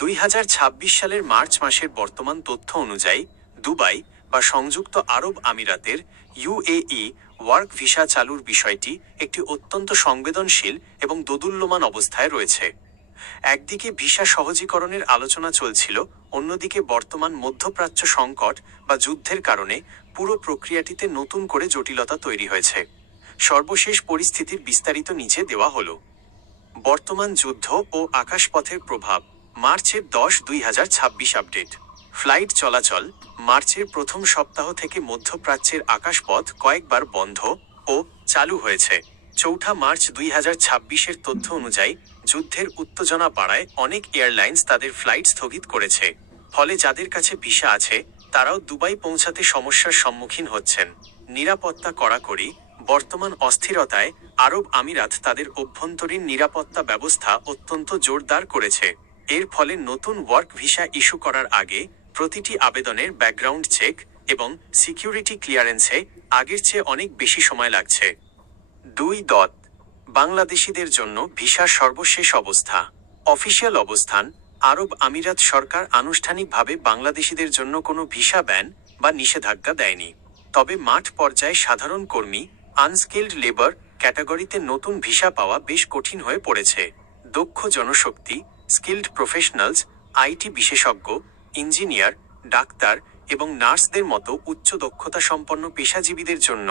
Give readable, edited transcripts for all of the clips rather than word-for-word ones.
2026 সালের মার্চ মাসের বর্তমান তথ্য অনুযায়ী দুবাই বা সংযুক্ত আরব আমিরাতের ইউএই ওয়ার্ক ভিসা চালুর বিষয়টি একটি অত্যন্ত সংবেদনশীল এবং দোদুল্যমান অবস্থায় রয়েছে। একদিকে ভিসা সহজীকরণের আলোচনা চলছিল, অন্যদিকে বর্তমান মধ্যপ্রাচ্য সংকট বা যুদ্ধের কারণে পুরো প্রক্রিয়াটিতে নতুন করে জটিলতা তৈরি হয়েছে। সর্বশেষ পরিস্থিতির বিস্তারিত নিচে দেওয়া হলো। বর্তমান যুদ্ধ ও আকাশপথের প্রভাব। মার্চের 10-2026 আপডেট। ফ্লাইট চলাচল। মার্চের প্রথম সপ্তাহ থেকে মধ্যপ্রাচ্যের আকাশপথ কয়েকবার বন্ধ ও চালু হয়েছে। 4 মার্চ 2026-এর তথ্য অনুযায়ী যুদ্ধের উত্তেজনা বাড়ায় অনেক এয়ারলাইন্স তাদের ফ্লাইট স্থগিত করেছে। ফলে যাদের কাছে ভিসা আছে তারাও দুবাই পৌঁছাতে সমস্যার সম্মুখীন হচ্ছেন। নিরাপত্তা কড়াকড়ি। বর্তমান অস্থিরতায় আরব আমিরাত তাদের অভ্যন্তরীণ নিরাপত্তা ব্যবস্থা অত্যন্ত জোরদার করেছে। এর ফলে নতুন ওয়ার্ক ভিসা ইস্যু করার আগে প্রতিটি আবেদনের ব্যাকগ্রাউন্ড চেক এবং সিকিউরিটি ক্লিয়ারেন্সে আগের চেয়ে অনেক বেশি সময় লাগছে। 2. বাংলাদেশিদের জন্য ভিসার সর্বশেষ অবস্থা। অফিসিয়াল অবস্থান। আরব আমিরাত সরকার আনুষ্ঠানিকভাবে বাংলাদেশিদের জন্য কোনো ভিসা ব্যান বা নিষেধাজ্ঞা দেয়নি। তবে মাঠ পর্যায়ে সাধারণ কর্মী, আনস্কিল্ড লেবার ক্যাটাগরিতে নতুন ভিসা পাওয়া বেশ কঠিন হয়ে পড়েছে। দক্ষ জনশক্তি, স্কিল্ড প্রফেশনালস, আইটি বিশেষজ্ঞ, ইঞ্জিনিয়ার, ডাক্তার এবং নার্সদের মতো উচ্চ দক্ষতা সম্পন্ন পেশাজীবীদের জন্য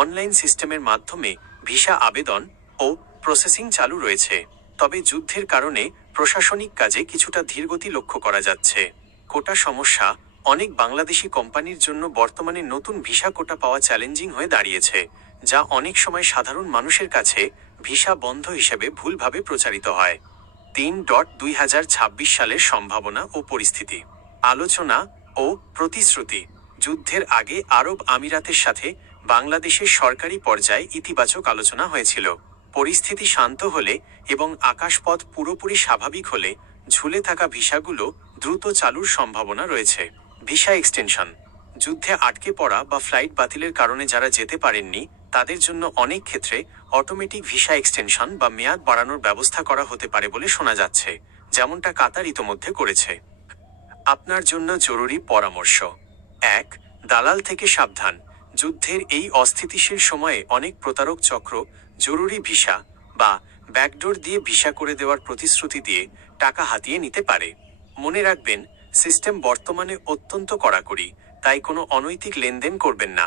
অনলাইন সিস্টেমের মাধ্যমে ভিসা আবেদন ও প্রসেসিং চালু রয়েছে। তবে যুদ্ধের কারণে প্রশাসনিক কাজে কিছুটা ধীরগতি লক্ষ্য করা যাচ্ছে। কোটা সমস্যা। অনেক বাংলাদেশি কোম্পানির জন্য বর্তমানে নতুন ভিসা কোটা পাওয়া চ্যালেঞ্জিং হয়ে দাঁড়িয়েছে, যা অনেক সময় সাধারণ মানুষের কাছে ভিসা বন্ধ হিসেবে ভুলভাবে প্রচারিত হয়। 3.2026 সালের সম্ভাবনা ও পরিস্থিতি। আলোচনা ও প্রতিশ্রুতি। যুদ্ধের আগে আরব আমিরাতের সাথে বাংলাদেশের সরকারি পর্যায়ে ইতিবাচক আলোচনা হয়েছিল। পরিস্থিতি শান্ত হলে এবং আকাশপথ পুরোপুরি স্বাভাবিক হলে ঝুলে থাকা ভিসাগুলো দ্রুত চালুর সম্ভাবনা রয়েছে। Visa extension. যুদ্ধে আটকে পড়া বা ফ্লাইট বাতিলের কারণে যারা যেতে পারেননি তাদের জন্য অনেক ক্ষেত্রে অটোমেটিক ভিসা এক্সটেনশন বা মেয়াদ বাড়ানোর ব্যবস্থা করা হতে পারে বলে শোনা যাচ্ছে, যেমনটা কাতার ইতোমধ্যে করেছে। আপনার জন্য জরুরি পরামর্শ। 1. দালাল থেকে সাবধান। যুদ্ধের এই অস্থিতিশীল সময়ে অনেক প্রতারক চক্র জরুরি ভিসা বা ব্যাকডোর দিয়ে ভিসা করে দেওয়ার প্রতিশ্রুতি দিয়ে টাকা হাতিয়ে নিতে পারে। মনে রাখবেন, সিস্টেম বর্তমানে অত্যন্ত কড়াকড়ি, তাই কোনো অনৈতিক লেনদেন করবেন না।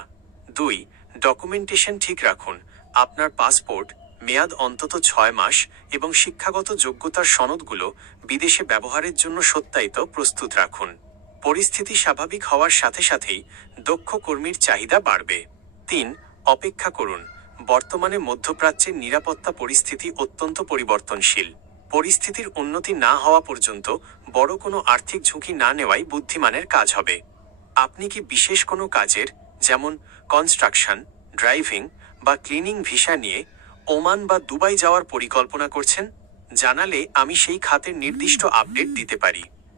2. ডকুমেন্টেশন ঠিক রাখুন। আপনার পাসপোর্ট, মেয়াদ অন্তত 6 মাস এবং শিক্ষাগত যোগ্যতার সনদগুলো বিদেশে ব্যবহারের জন্য সত্যায়িত প্রস্তুত রাখুন। পরিস্থিতি স্বাভাবিক হওয়ার সাথে সাথেই দক্ষ কর্মীর চাহিদা বাড়বে। 3. অপেক্ষা করুন। বর্তমানে মধ্যপ্রাচ্যের নিরাপত্তা পরিস্থিতি অত্যন্ত পরিবর্তনশীল। পরিস্থিতির উন্নতি না হওয়া পর্যন্ত বড় কোনো আর্থিক ঝুঁকি না নেওয়াই বুদ্ধিমানের কাজ হবে। আপনি কি বিশেষ কোনো কাজের, যেমন কনস্ট্রাকশন, ড্রাইভিং বা ক্লিনিং ভিসা নিয়ে ওমান বা দুবাই যাওয়ার পরিকল্পনা করছেন? জানালে আমি সেই খাতের নির্দিষ্ট আপডেট দিতে পারি।